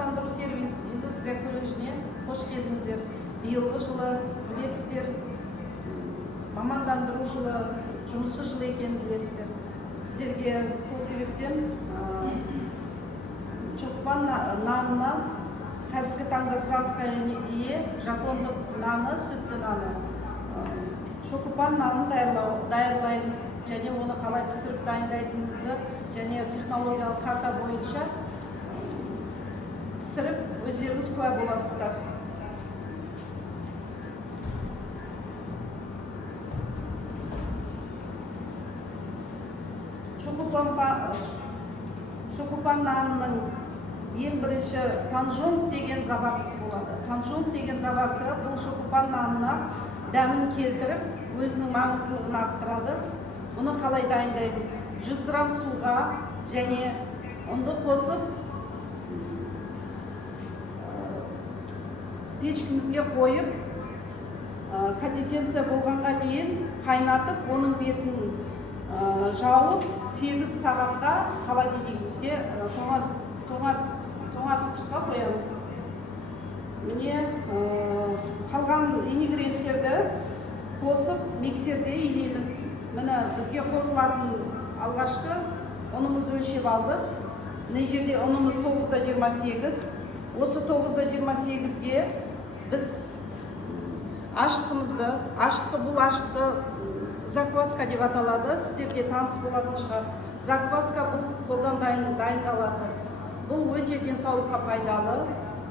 тамақтандыру сервис индустрия колледжіне қош келдіңіздер. Биылғы жылы білесіздер, мамандандыру жылы, жұмысшы жылы екенін білесіздер. Сіздерге сол себептен Чокупан нанына қазіргі таңда сұранысқа ие жапондық наны, сүтті наны. Чокупан нанын даярлаймыз және оны қалай пісіріп дайындайтынымызды және технологиялық карта бойынша пісіріп өздеріңіз куә боласыздар. Чокупан нанының ең бірінші танжонг деген заваркасы болады. Танжонг деген заварка бұл шокупан нанына дәмін келтіріп, өзінің маңыздылығын арттырады. Оны қалай дайындаймыз? 100 грамм суға және ұнды қосып печкімізге қойып, консистенция болғанға дейін қайнатып, оның бетін жауып 8 сағатқа холодильнигімізге тоңазытқышқа қоямыз. Міне қалған ингредиенттерді қосып миксерде илейміз. Міне бізге қосылатын алғашқы ұнымызды өлшеп алдық. Мына жерде ұнымыз 9,28. Осы 9,28-ге біз ашытқымызды, бұл ашытқы закваска деп аталады, сіздерге таныс болатын шығар. Закваска бұл қолдан дайындалады. Бұл өте денсаулыққа пайдалы.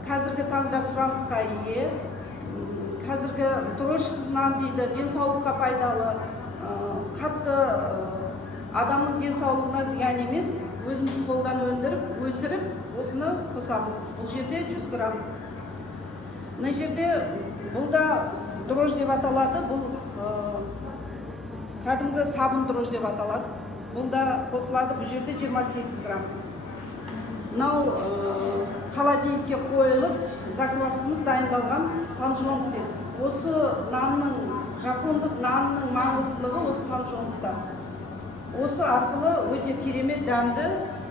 Қазіргі таңда сұранысқа ие. Қазіргі дрожжсыз нан дейді, денсаулыққа пайдалы. Қатты адамның денсаулығына зиян емес, өзіміз қолдан өндіріп, өсіріп, осыны қосамыз. Бұл жерде 100 грамм. Мына жерде бұл да дрожж деп аталады, бұл кәдімгі сабын дрожж деп аталады. Бұл да қосылады, бұл жерде 28 грамм. Мынау холодильникке қойылып, закваскамыз дайындалған танжонг деп. Осы нанның, жапондық нанның маңыздылығы осы танжонгта. Осы арқылы өте керемет дәмді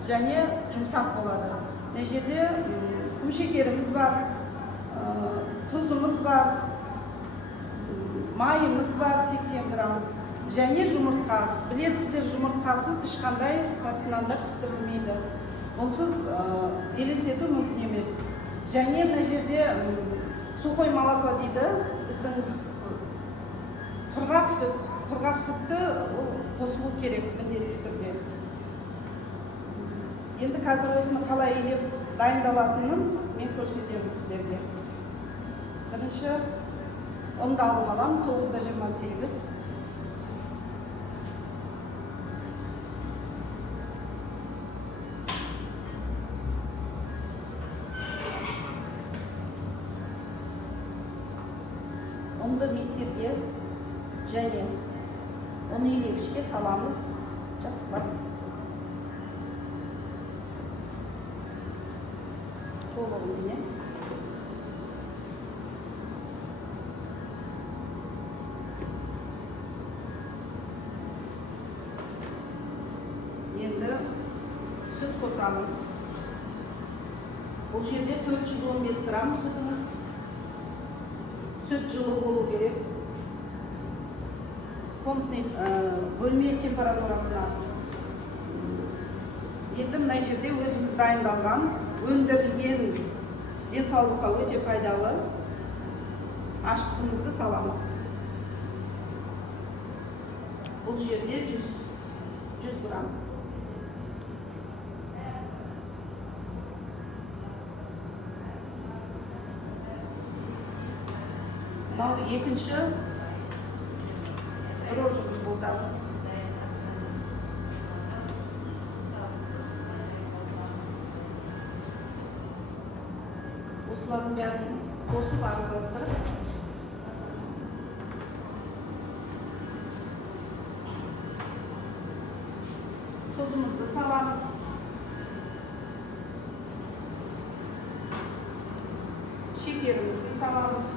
және жұмсақ болады. Мына жерде құм шекеріміз бар, тұзымыз бар, майымыз бар 80 грамм. Және жұмыртқа. Білесіздер, жұмыртқасыз ешқандай тәтті нандар пісірілмейді. Онсыз елестету мүмкін емес. Және мына жерде сухой молоко дейді, біздің құрғақ сүт. Құрғақ сүтті қосылу керек міндетті түрде. Енді қазір осыны қалай илеп дайындалатынын мен көрсетемін сіздерге. Бірінші ұнды алып аламын, 9,28. Ұнды миксерге және оны илегішке саламыз, жақсылап. Толық үйіне. Енді сүт қосамын. Бұл жерде 415 грамм сүтіміз. Сүт жылы болу керек. Бөлме температурасына. Енді мына жерде өзіміз дайындалған, өндірілген денсаулыққа өте пайдалы ашытқымызды саламыз. Бұл жерде 100 грамм. Мынау екінші дрожжымыз болды. Осылардың бәрін қосып араластырып, тұзымызды саламыз. Шекерімізді саламыз.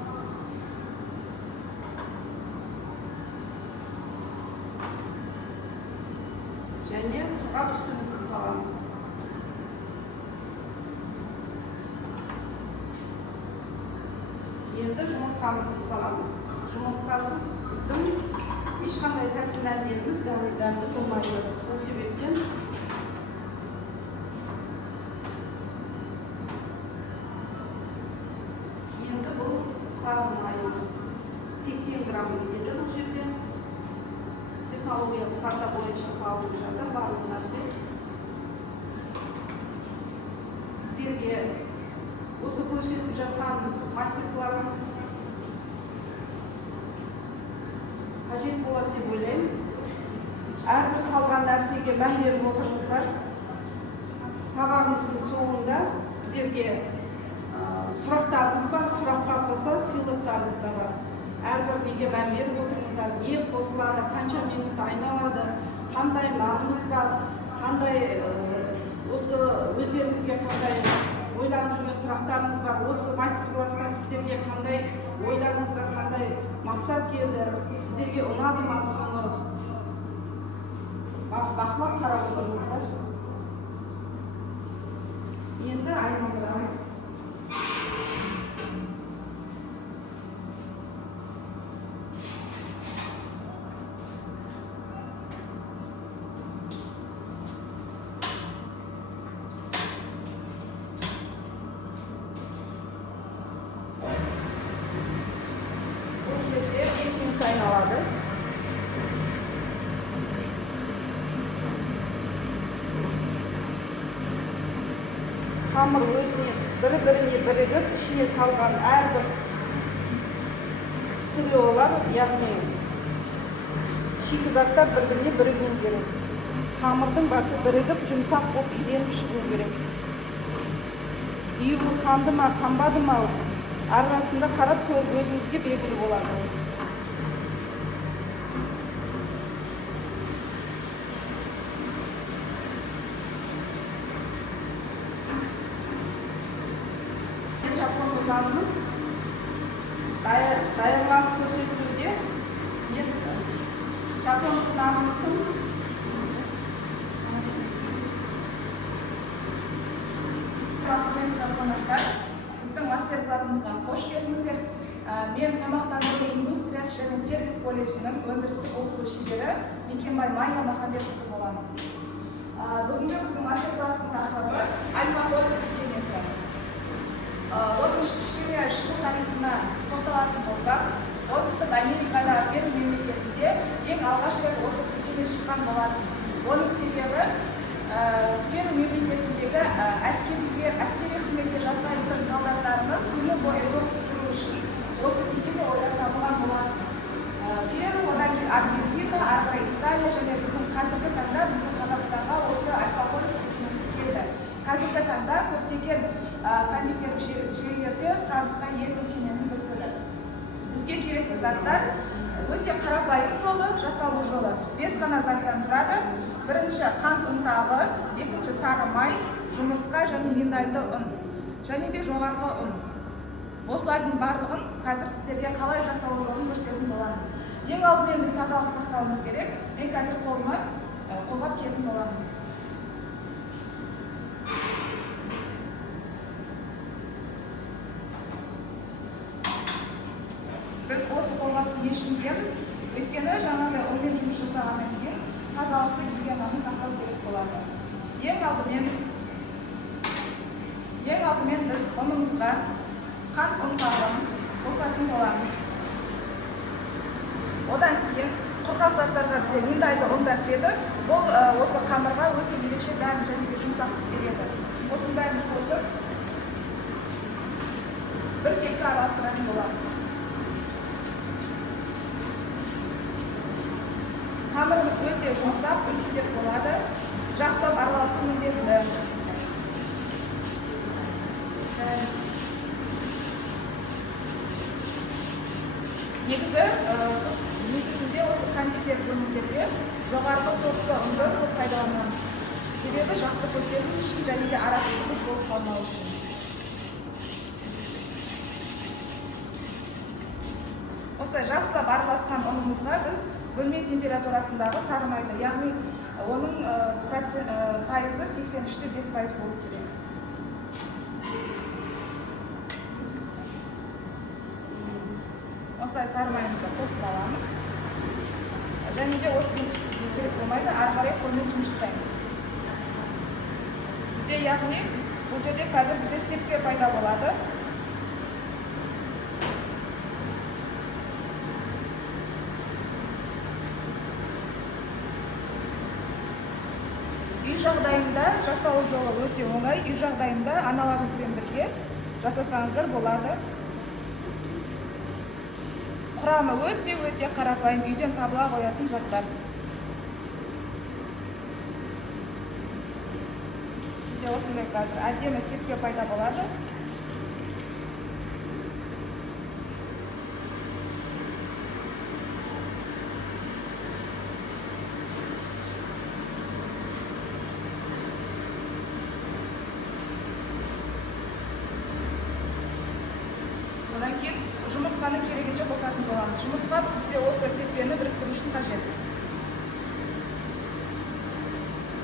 Және құрғақ сүтімізді саламыз. Енді жұмыртқамызды саламыз. Жұмыртқасыз біздің ешқандай тәтті нәрлеріміз дәмді болмайды. Сол себептен енді бұл сары майымыз 80 грамм келеді бұл жерде. Технологиялық карта бойынша салынып жатыр барлық нәрсе. Сіздерге осы көрсетіп жатқан мастер-классымыз қажет болады деп ойлаймын. Әрбір салған нәрсеге мән беріп отырыңыздар. Сабағымыздың соңында сіздерге сұрақтарымыз бар, сұраққа қоса сыйлықтарымыз да бар. Әрбір неге мән беріп отырыңыздар, не қосылады, қанша минут айналады, қандай нанымыз бар, қандай осы өздеріңізге қандай ойланып жүрген сұрақтарыңыз бар. Осы мастер-класстан сіздерге қандай ойларыңызға қандай мақсат келді, сіздерге ұнады ма, соны бақылап қарап отырыңыздар. Енді айналдырамыз. Айналады. Қамыр өзіне бірі-біріне бірігіп, ішіне салған әрбір сүлеолар, яғни шикізаттар бір-біріне бірігген керек. Қамырдың басы бірігіп, жұмсақ болып иленіп шығу керек. Июі қанды ма, қанбады ма, арасында қарап көріп өзіңізге белгілі болады. Жапондық даярланып көрсетілуде. Жапондық нанымыздың біздің мастер-классымызға қош келдіңіздер. Мен тамақтандыру индустриясы және сервис колледжінің өндірістік оқыту шебері Мекенбай Майя Махамбетқызы боламын. Бүгінгі біздің мастер-класстың тақырыбы альфа-холис печеньесі. Оның кішкене шығу тарихына тоқталатын болсақ, оңтүстік Америкада Перу мемлекетінде ең алғаш рет осы печенье шыққан болатын. Оның себебі Перу мемлекетіндегі әскери қызметте жасайтын солдаттарымыз күні бойы тоқ жүру үшін осы печенье ойлап табылған болатын. Перу, одан кейін Аргентина, ары қарай Италия және біздің қазіргі таңда біздің Қазақстанға осы альфа-холис печеньесі келді. Қазіргі таңда көптеген кондитерлік жерлерде сұранысқа ие печеньенің бір түрі. Бізге керекті заттар өте қарапайым жолы, жасалу жолы 5 ғана заттан тұрады. Бірінші қант ұнтағы, екінші сары май, жұмыртқа және миндальды ұн, және де жоғарғы ұн. Осылардың барлығын қазір сіздерге қалай жасалу жолын көрсететін боламын. Ең алдымен біз тазалық сақтауымыз керек. Мен қазір қолыма қолғап киетін боламын. Біз осы қолғапты не үшін киеміз? Өйткені жаңағыдай ұнмен жұмыс жасағаннан кейін тазалықты гигиенаны сақтау керек болады. Ең алдымен біз ұнымызға қант ұнтағын қосатын боламыз. Одан кейін құрғақ заттарға бізде миндальды ұн да кіреді. Бұл осы қамырға өте ерекше дәм және де жұмсақтық береді. Осының бәрін қосып бір келькі араластыратын боламыз. Қамырымыз өте жұмсақ, үлкендеп болады. Жақсылап араласу міндетті. Негізінде осы кондитерлік өнімдерде жоғарғы сортты ұнды көп пайдаланамыз. Себебі жақсы көтеру үшін және де арасыздық болып қалмау үшін. Осылай жақсылап араласқан ұнымызға біз бөлме температурасындағы сары майды, яғни оның пайызы 83,5% болу керек. осылай сары майымызды қосып аламыз. Және де осымен бізге керек болмайды, ары қарай қолмен жұмыс жасаймыз. Бізде яғни бұл жерде қазір бізде сепке пайда болады. Үй жағдайында жасау жолы өте оңай. Үй жағдайында аналарыңызбен бірге жасасаңыздар болады. Құрамы өте қарапайым, үйден табыла қоятын заттар. Бізде осындай қазір әдемі сепке пайда болады. Одан кейін жұмыртқаны керегенше қосатын боламыз. Жұмыртқа бізде осы сепкені біріктіру үшін қажет.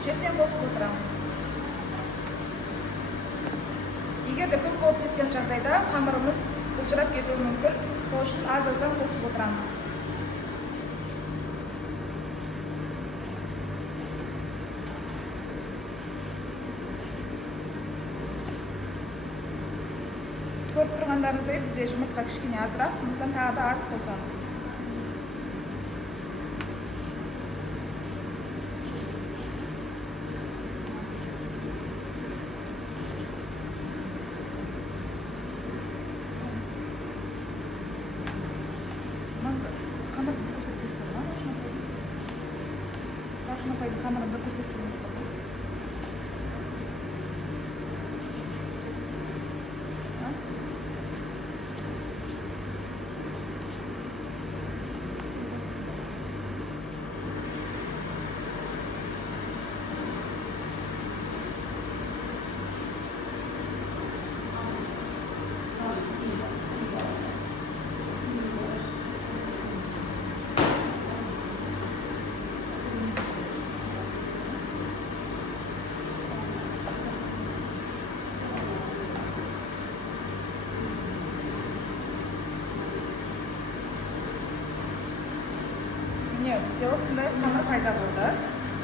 Шеттен қосып отырамыз. Егер де көп болып кеткен жағдайда қамырымыз бұлжырап кетуі мүмкін. Сол үшін аз-аздан қосып отырамыз. Көріп тұрғандарыңыздай бізде жұмыртқа кішкене азырақ, сондықтан тағы да аз қосамыз. Қамырды көрсетпестер ма? Рашын апайдың қамырында көрсетпестер ма? Бізде осындай қамыр пайда болды.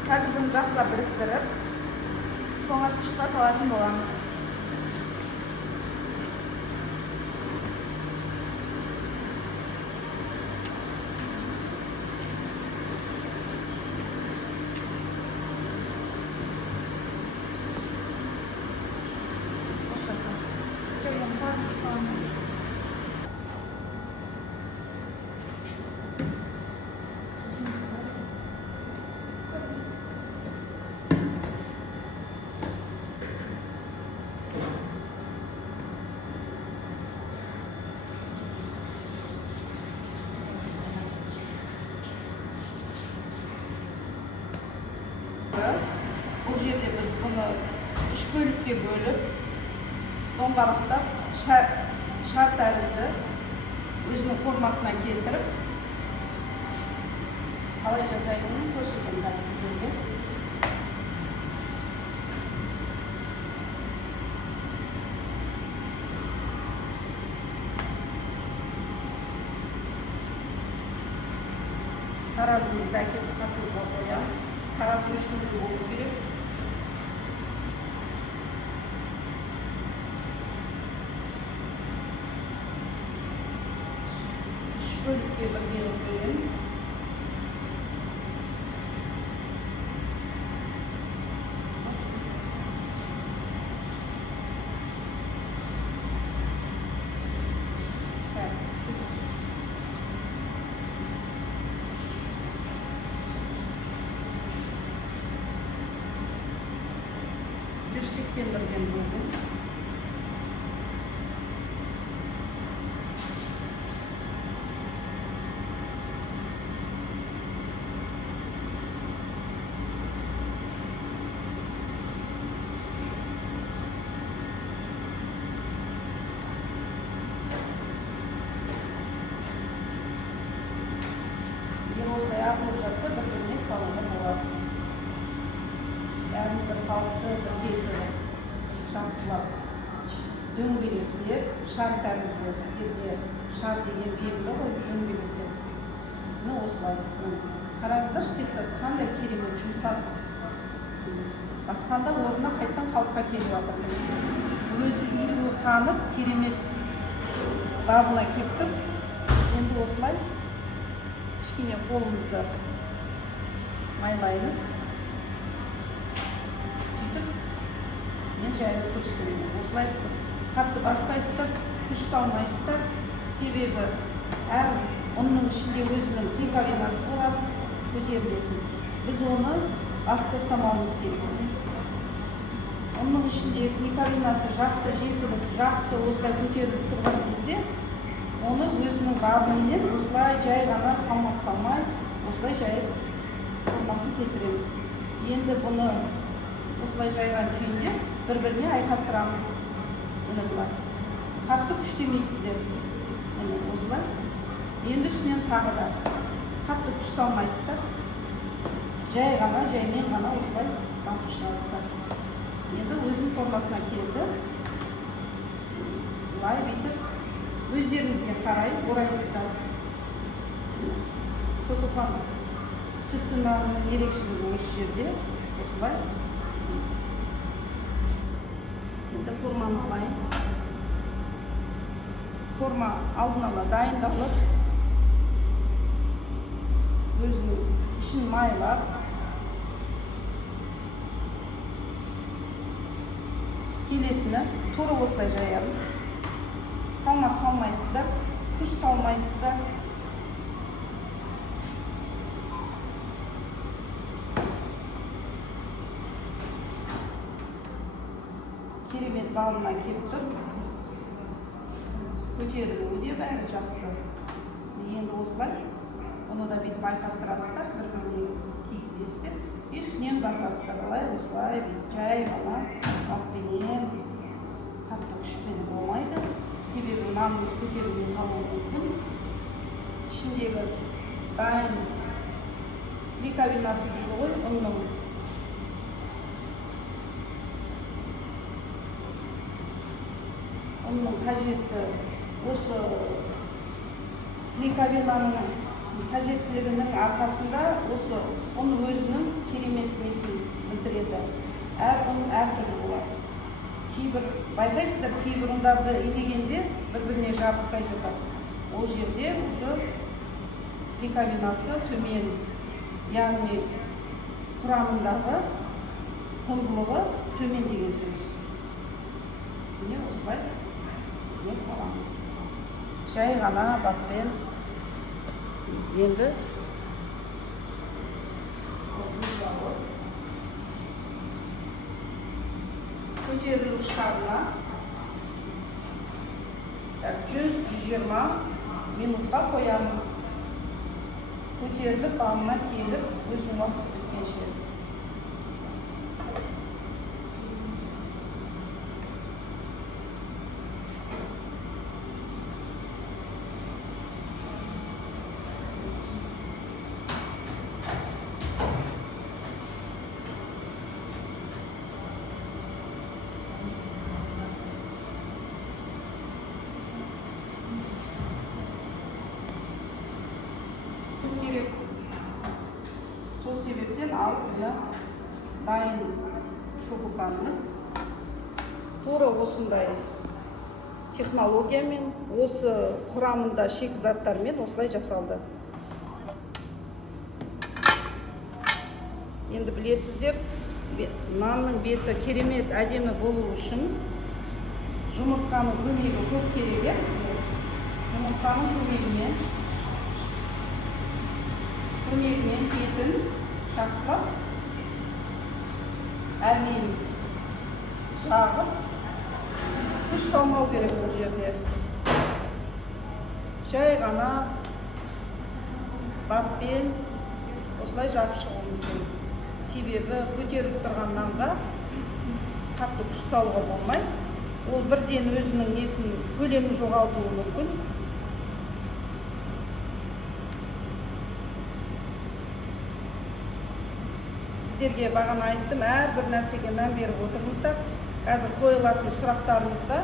Қазір бұны жақсылап біріктіріп, тоңазытқышқа салатын боламыз. Бұл жерде біз бұны 3 бөлікке бөліп, доңғалақтап, шар тәрізді өзінің формасына келтіріп, қалай жасайтынын көрсетемін сіздерге. タラズにだけカスをやる。タラズにしてもいいけど。Şöyle bir yapıyoruz. Birden buldum. Yılmaz'da yapılacaksa birbirine salınır olur. Yani bir farklı bir geçirir. Şanslar. дөңгелектер, шар тәрізді, сіздерге шар деген белгілі ғой, дөңгелектер. Міне осылай. Қараңыздаршы, тестасы қандай керемет жұмсақ. Басқанда орнына қайттан қалыпқа келіп жатыр. Өзі иілуі қанып, керемет бабына келіп тұр. Енді осылай кішкене қолымызды майлаймыз. Сөйтіп, мен жайлы көрсетемін. Осылай қатты баспайсыздар, күш салмайсыздар. Себебі әр ұнның ішінде өзінің клейковинасы болады, көтерілетін. Біз оны басып тастамауымыз керек. Оның ішінде клейковинасы жақсы жетіліп, жақсы осылай көтеріліп тұрған кезде, оны өзінің бабымен осылай жай ғана салмақ салмай, осылай жайып формасын келтіреміз. Енді бұны осылай жайған күйінде бір-біріне айқастырамыз. Міне бұлай. Қатты күштемейсіздер. Міне осылай. Енді үстінен тағы да қатты күш салмайсыздар. Жай ғана, жаймен ғана осылай басып шығасыздар. Енді өзінің формасына келді. Бұлай бүйтіп өздеріңізге қарай орайсыздар. Шокопан сүтті нанның ерекшелігі осы жерде. Осылай. Енді форманы алайын. Форма алдын ала дайындалып, өзінің ішін майлап, келесіні тура осылай жаямыз. Салмақ салмайсыздар, күш салмайсыздар. Керемет бабына келіп тұр. Көтерілуі де бәрі жақсы. Енді осылай, оны да бүйтіп айқастырасыздар, бір-біріне кигізесіздер. Үстінен басасыздар, осылай бүйтіп жай ғана баппенен, қатты күшпен болмайды. Себебі нанымыз көтерілмей қалуы мүмкін. Ішіндегі дайын клейковинасы дейді ғой, ұнның. Оның қажетті осы клейковинаның қажеттілігінің арқасында осы ұн өзінің керемет несін білдіреді. Әр ұн әртүрлі болады. Кейбір байқайсыздар, кейбір ұндарды илегенде бір-біріне жабыспай жатады. Ол жерде уже клейковинасы төмен, яғни құрамындағы құндылығы төмен деген сөз. Міне осылай не саламыз. Жай ғана баппен енді көтерілу шарына 100-120 минутқа қоямыз. Көтеріліп, бағына келіп, өзінің уақыты біткенше. Сол себептен алып мына дайын шокопанымыз тура осындай технологиямен, осы құрамында шикізаттармен осылай жасалды. Енді білесіздер, нанның беті керемет әдемі болу үшін жұмыртқаның көмегі көп керек. Жұмыртқаның көмегімен бетін жақсылап әрнеміз жағып, күш салмау керек бұл жерде. Жай ғана баппен осылай жағып шығуымыз керек. Себебі көтеріп тұрған нанға қатты күш салуға болмай, ол бірден өзінің несін көлемін жоғалтуы мүмкін. Сіздерге бағана айттым, әрбір нәрсеге мән беріп отырмыздар. Қазір қойылатын сұрақтарыңызда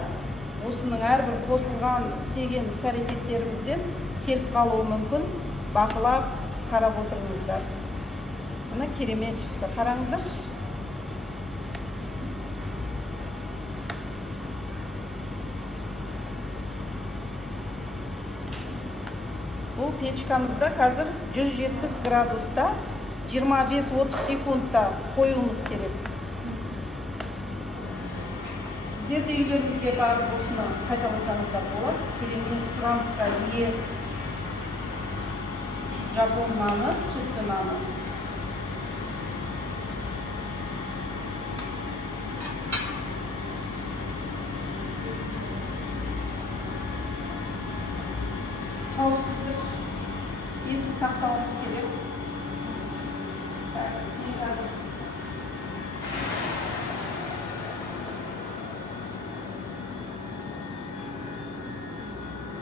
осының әрбір қосылған істеген іс-әрекеттерімізден келіп қалуы мүмкін. Бақылап, қарап отырыңыздар. Мына керемет шықты. Қараңыздаршы. Бұл печкамызда қазір 170 градуста 25-30 секундта қоюымыз керек. Сіздер де үйлеріңізге барып осыны қайталасаңыздар болады. Керемет сұранысқа ие жапон наны, сүтті наны. Қауіпсіздік есін сақтауымыз керек.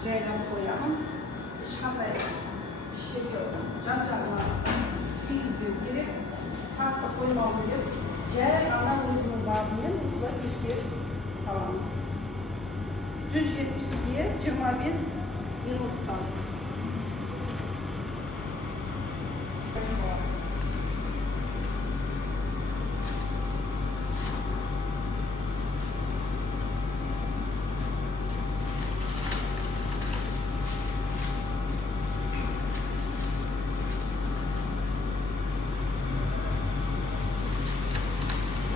Жайдан қоямын. Ешқандай жерге жан-жағына тигізбеу керек. Қатты қоймау керек. Жай ғана өзінің бабымен осылай пешке саламыз. 170-ге 25 минутта.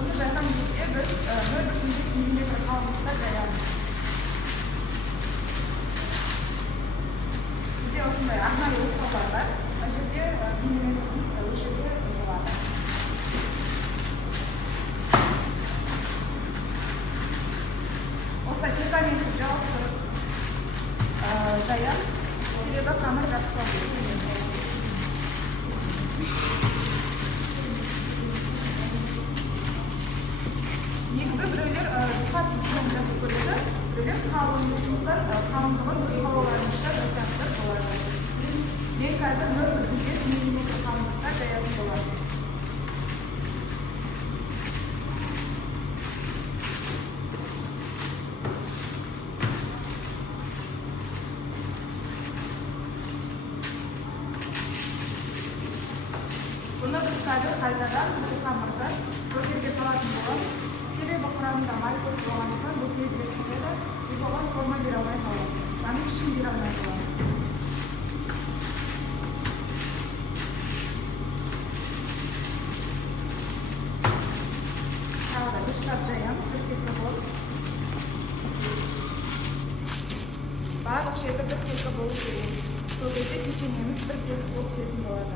Bunu жайған кезде біз 0,5 мм қалыңдықта жаямыз. Бізде осындай арнайы өлшеулер бар. Мына жерде миллиметрдің өлшеуі болады. Осылай пергаментті жауып тұрып жаямыз. Себебі қамыр жабыспау керек. Негізі біреулер қатты жинауды жақсы көреді, біреулер қалыңдықтан қалыңдығын өз қалауларынша жасақтар болады. Мен қазір 0,5 мм қалыңдықта жаятын болады. Бұны біз қазір қайтадан бұл қамырды бөтелке салатын боламыз. Себебі құрамында май көп болғандықтан бұл тезірек кетеді. Біз оған форма бере алмай қаламыз. Яғни пішін бере алмай қаламыз. Тағы да дұрыстап жаямыз, біркелкі болып. Барлық жерде біркелкі болу керек. Сол кезде печеньеміз біркелкі болып пісетін болады.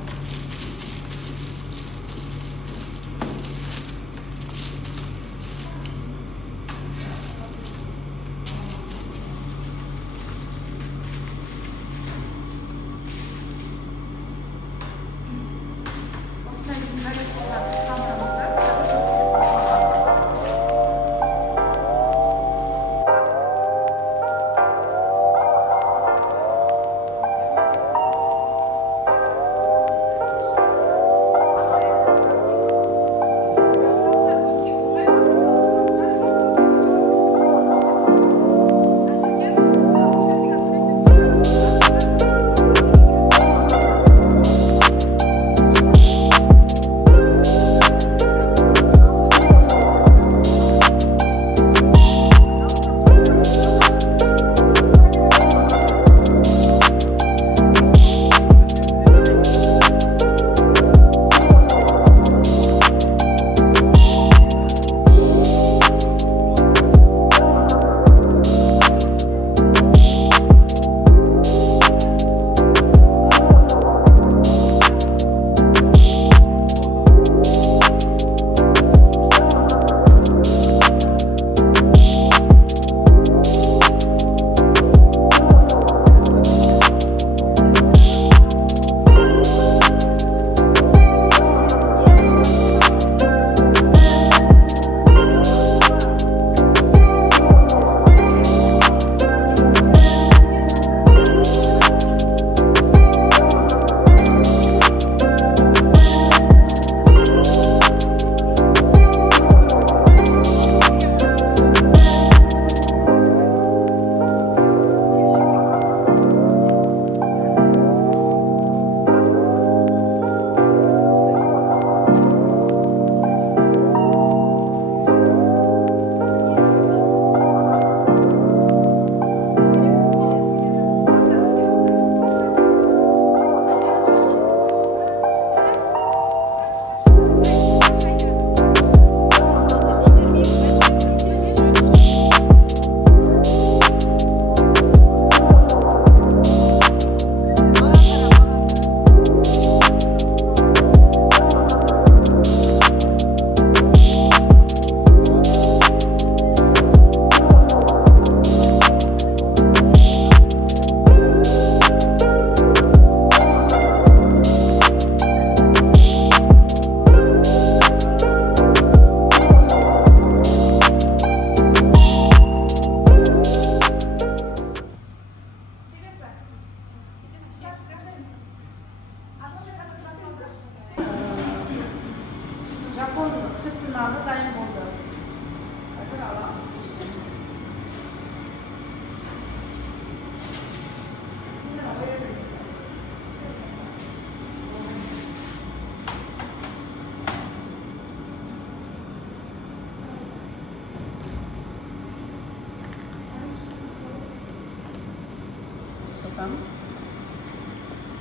босатамыз.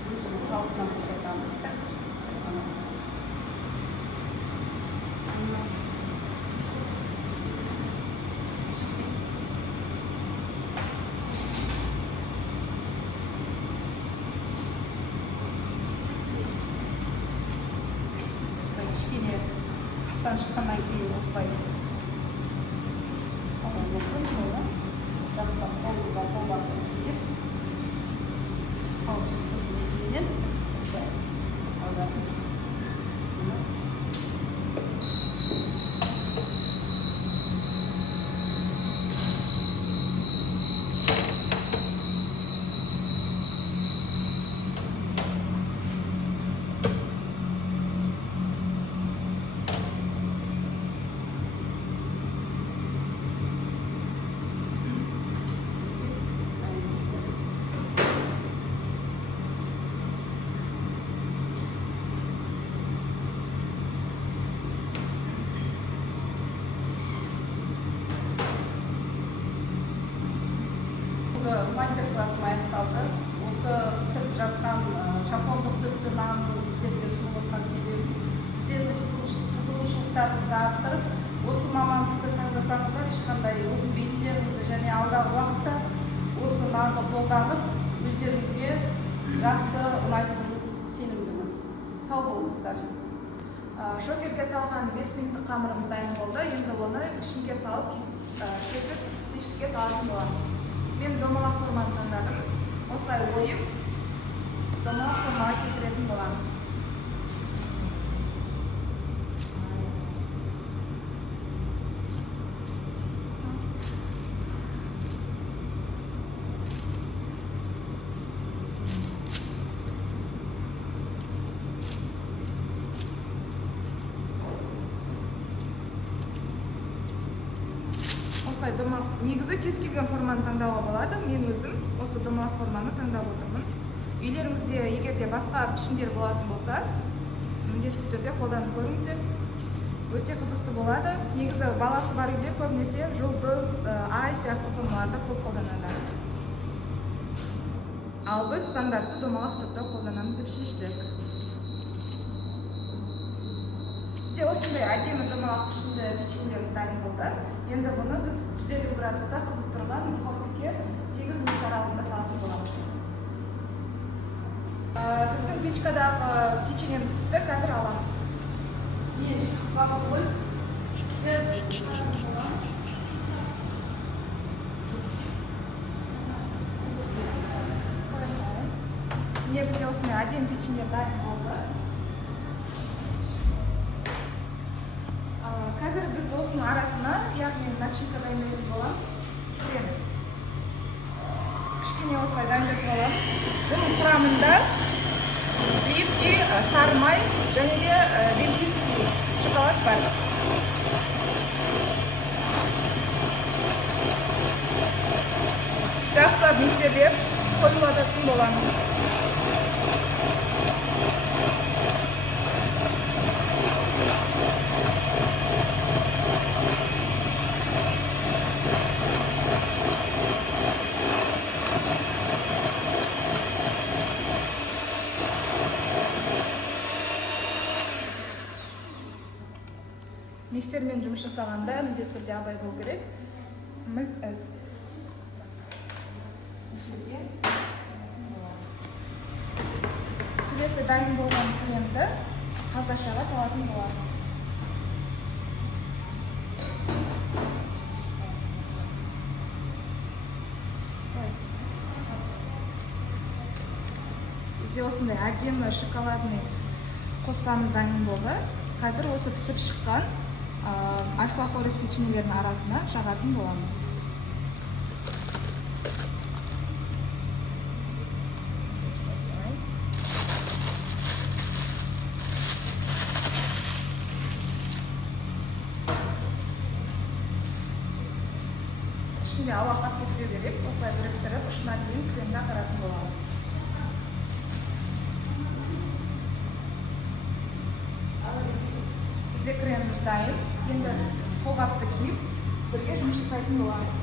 Өзінің қалыптан босатамыз. Кішкене ыстықтан шыққаннан кейін осылай жақсылап қолға қолбатып киіп қауіпсіздік өзінен аударымыз. Мастер-классым аяқталды. Осы пісіріп жатқан жапондық сүтті нанды сіздерге ұсынып отырған себебім сіздердің қызығушылықтарыңызды арттырып, осы мамандықты таңдасаңыздар ешқандай өкінбейтіндеріңізді және алдағы уақытта осы нанды қолданып өздеріңізге жақсы ұнайтынын сенімдімін. Сау болыңыздар. Шокерге салған 5 минуттық қамырымыз дайын болды. Енді оны пішінге салып, кесіп, пешкеге салатын боламыз. Мен домалақ форманы таңдадым. Осылай ойып, домалақ формаға келтіретін боламыз. Негізі кез келген форманы таңдауға болады. Мен өзім осы домалақ форманы таңдап отырмын. Үйлеріңізде егер де басқа пішіндер болатын болса, міндетті түрде қолданып көріңіздер. Өте қызықты болады. Негізі баласы бар үйде көбінесе жұлдыз, ай сияқты формаларды көп қолданады. Ал біз стандартты домалақ формада қолданамыз деп шештік. Бізде осындай әдемі домалақ пішінді печеньелеріміз дайын болды. Енді бұны біз 150 градуста қызып тұрған духовкаға 8 минут аралығында салатын боламыз. Біздің печкадағы печеньеміз пісті, қазір аламыз. Мен шықпақ ғой. Міне бізде осындай әдемі печенье дайын болды. Қазір біз осының арасына, яғни начинка дайындайтын боламыз. Крем. Кішкене осылай дайындайтын боламыз. Бұның құрамында сливки, сары май және де вельвийский шоколад бар. Жақсылап миксерлеп қоймалататын боламыз. Миксермен жұмыс жасағанда міндетті түрде абай болу керек. Келесі дайын болған кремді қалташаға салатын боламыз. Бізде осындай әдемі шоколадный қоспамыз дайын болды. Қазір осы пісіп шыққан альфа-хорес печеньелердің арасына жағатын боламыз. Ішінде ауа қап кетпеу керек. Осылай біріктіріп, ұшына дейін кремді ақтаратын боламыз. Бізде креміміз дайын. Енді қолғапты киіп, бірге жұмыс жасайтын боламыз.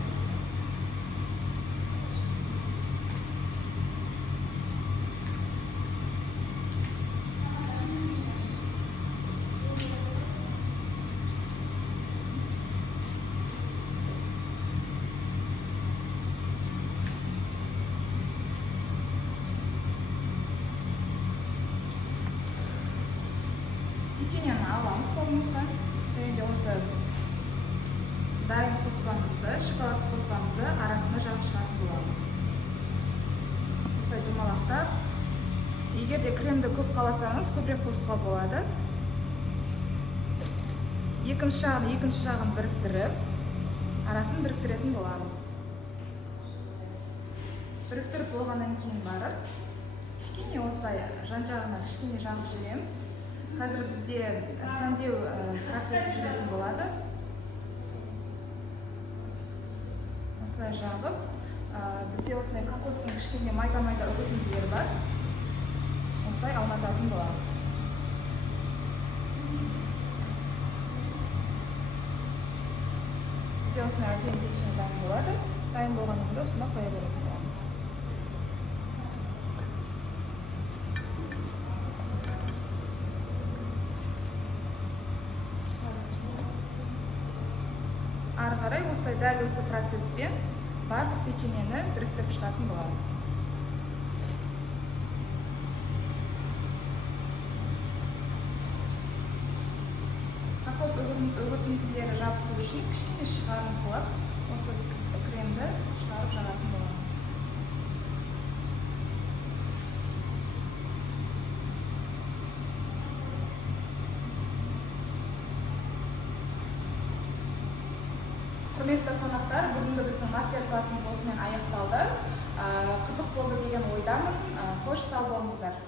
печеньені аламыз қолымызға. Және осы дайын қоспамызды, шоколад қоспамызды арасында жағып шығарып боламыз. Осылай домалақтап. Егер де кремді көп қаласаңыз, көбірек қосуға болады. Екінші жағын біріктіріп, арасын біріктіретін боламыз. Біріктіріп болғаннан кейін барып, кішкене осылай жан-жағына кішкене жағып жібереміз. Қазір бізде сәндеу процесі жүретін болады. Осылай жағып, бізде осылай кокостың кішкене майда-майда үгітінділері бар. Осылай аунататын боламыз. Бізде осылай әдемі печенье дайын болады. Дайын болғаннан кейін осында қоя беретін боламыз. Ары қарай осылай дәл осы процеспен барлық печеньені біріктіріп шығатын боламыз. Кокос үгітінділері жабысу үшін кішкене шығарым қылып, осы кремді шығарып жағатын боламыз. Құрметті қонақтар, бүгінгі біздің мастер-классымыз осымен аяқталды. Қызық болды деген ойдамын. Қош сау болыңыздар.